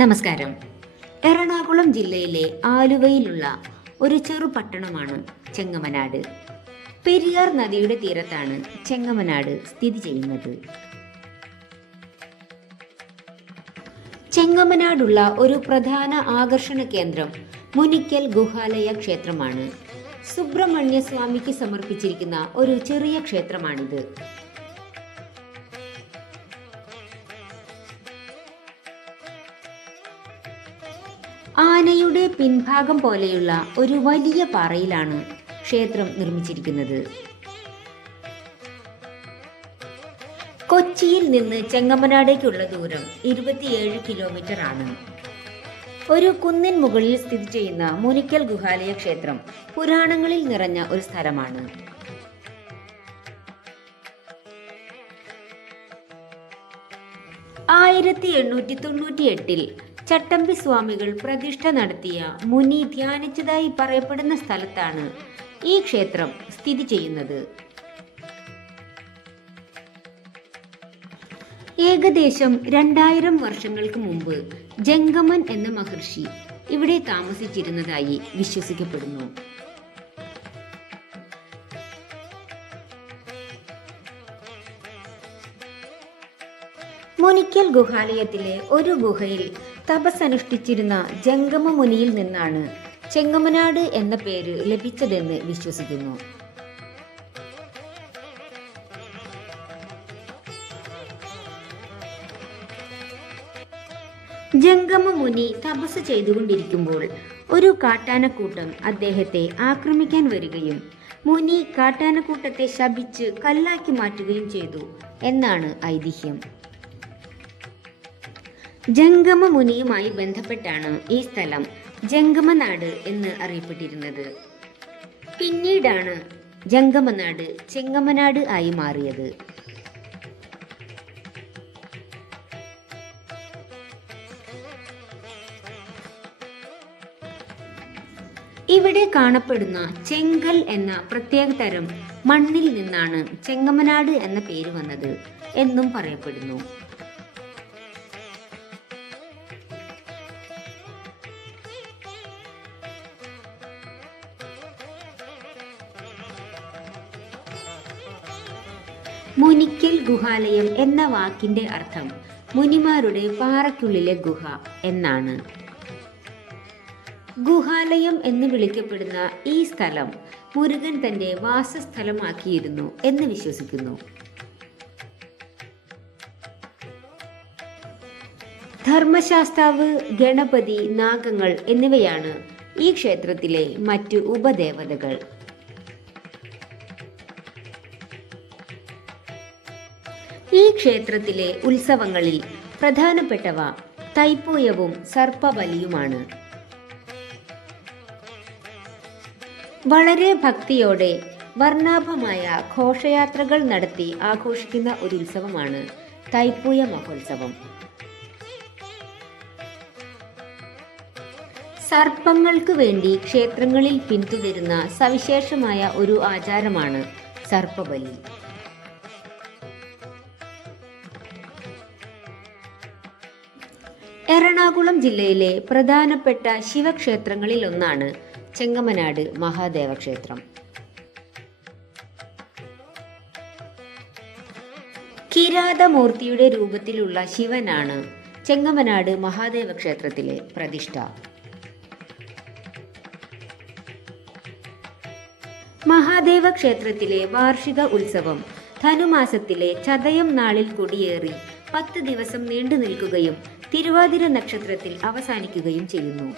നമസ്കാരം. എറണാകുളം ജില്ലയിലെ ആലുവയിലുള്ള ഒരു ചെറു പട്ടണമാണ് ചെങ്ങമനാട്. പെരിയാർ നദിയുടെ തീരത്താണ് ചെങ്ങമനാട് സ്ഥിതി ചെയ്യുന്നത്. ചെങ്ങമനാടുള്ള ഒരു പ്രധാന ആകർഷണ കേന്ദ്രം മുനിക്കൽ ഗുഹാലയ ക്ഷേത്രമാണ്. സുബ്രഹ്മണ്യ സ്വാമിക്ക് സമർപ്പിച്ചിരിക്കുന്ന ഒരു ചെറിയ ക്ഷേത്രമാണിത്. ആനയുടെ പിൻഭാഗം പോലെയുള്ള ഒരു വലിയ പാറയിലാണ് ക്ഷേത്രം നിർമ്മിച്ചിരിക്കുന്നത്. കൊച്ചിയിൽ നിന്ന് ചെങ്ങമ്മനാടേക്കുള്ള ദൂരം ഇരുപത്തിയേഴ് കിലോമീറ്റർ ആണ്. ഒരു കുന്നിൻ മുകളിൽ സ്ഥിതി ചെയ്യുന്ന മുനിക്കൽ ഗുഹാലയ ക്ഷേത്രം പുരാണങ്ങളിൽ നിറഞ്ഞ ഒരു സ്ഥലമാണ്. ആയിരത്തി എണ്ണൂറ്റി തൊണ്ണൂറ്റി എട്ടിൽ ചട്ടമ്പി സ്വാമികൾ പ്രതിഷ്ഠ നടത്തിയ മുനി ധ്യാനിച്ചതായി പറയപ്പെടുന്ന സ്ഥലത്താണ് ഈ ക്ഷേത്രം സ്ഥിതി ചെയ്യുന്നത്. ഏകദേശം രണ്ടായിരം വർഷങ്ങൾക്ക് മുമ്പ് ജംഗമൻ എന്ന മഹർഷി ഇവിടെ താമസിച്ചിരുന്നതായി വിശ്വസിക്കപ്പെടുന്നു. മുനിക്കൽ ഗുഹാലയത്തിലെ ഒരു ഗുഹയിൽ തപസ്സനുഷ്ഠിച്ചിരുന്ന ജംഗമ മുനിയിൽ നിന്നാണ് ചെങ്ങമനാട് എന്ന പേര് ലഭിച്ചതെന്ന് വിശ്വസിക്കുന്നു. ജംഗമ മുനി തപസ് ചെയ്തുകൊണ്ടിരിക്കുമ്പോൾ ഒരു കാട്ടാനക്കൂട്ടം അദ്ദേഹത്തെ ആക്രമിക്കാൻ വരികയും മുനി കാട്ടാനക്കൂട്ടത്തെ ശപിച്ച് കല്ലാക്കി മാറ്റുകയും ചെയ്തു എന്നാണ് ഐതിഹ്യം. ജംഗമ മുനിയുമായി ബന്ധപ്പെട്ടാണ് ഈ സ്ഥലം ജംഗമനാട് എന്ന് അറിയപ്പെട്ടിരുന്നത്. പിന്നീടാണ് ജംഗമനാട് ചെങ്ങമനാട് ആയി മാറിയത്. ഇവിടെ കാണപ്പെടുന്ന ചെങ്കൽ എന്ന പ്രത്യേക തരം മണ്ണിൽ നിന്നാണ് ചെങ്ങമനാട് എന്ന പേര് വന്നത് എന്നും പറയപ്പെടുന്നു. മുനിക്കൽ ഗുഹാലയം എന്ന വാക്കിന്റെ അർത്ഥം മുനിമാരുടെ പാറയ്ക്കുള്ളിലെ ഗുഹ എന്നാണ്. ഗുഹാലയം എന്ന് വിളിക്കപ്പെടുന്ന ഈ സ്ഥലം മുരുകൻ തന്റെ വാസസ്ഥലമാക്കിയിരുന്നു എന്ന് വിശ്വസിക്കുന്നു. ധർമ്മശാസ്താവ് ഗണപതി നാഗങ്ങൾ എന്നിവയാണ് ഈ ക്ഷേത്രത്തിലെ മറ്റു ഉപദേവതകൾ. ഈ ക്ഷേത്രത്തിലെ ഉത്സവങ്ങളിൽ പ്രധാനപ്പെട്ടവ തൈപ്പൂയവും സർപ്പബലിയുമാണ്. വളരെ ഭക്തിയോടെ വർണാഭമായ ഘോഷയാത്രകൾ നടത്തി ആഘോഷിക്കുന്ന ഒരു ഉത്സവമാണ് തൈപ്പൂയ മഹോത്സവം. സർപ്പങ്ങൾക്ക് വേണ്ടി ക്ഷേത്രങ്ങളിൽ പിന്തുടരുന്ന സവിശേഷമായ ഒരു ആചാരമാണ് സർപ്പബലി. എറണാകുളം ജില്ലയിലെ പ്രധാനപ്പെട്ട ശിവക്ഷേത്രങ്ങളിൽ ഒന്നാണ് ചെങ്ങമനാട് മഹാദേവ ക്ഷേത്രം കിരാതമൂർത്തിയുടെ രൂപത്തിലുള്ള ശിവനാണ് ചെങ്ങമനാട് മഹാദേവ ക്ഷേത്രത്തിലെ പ്രതിഷ്ഠ. മഹാദേവ ക്ഷേത്രത്തിലെ വാർഷിക ഉത്സവം ധനുമാസത്തിലെ ചതയം നാളിൽ കൊടിയേറി പത്ത് ദിവസം നീണ്ടു നിൽക്കുകയും തിരുവാതിര നക്ഷത്രത്തിൽ അവസാനിക്കുകയും ചെയ്യുന്നു.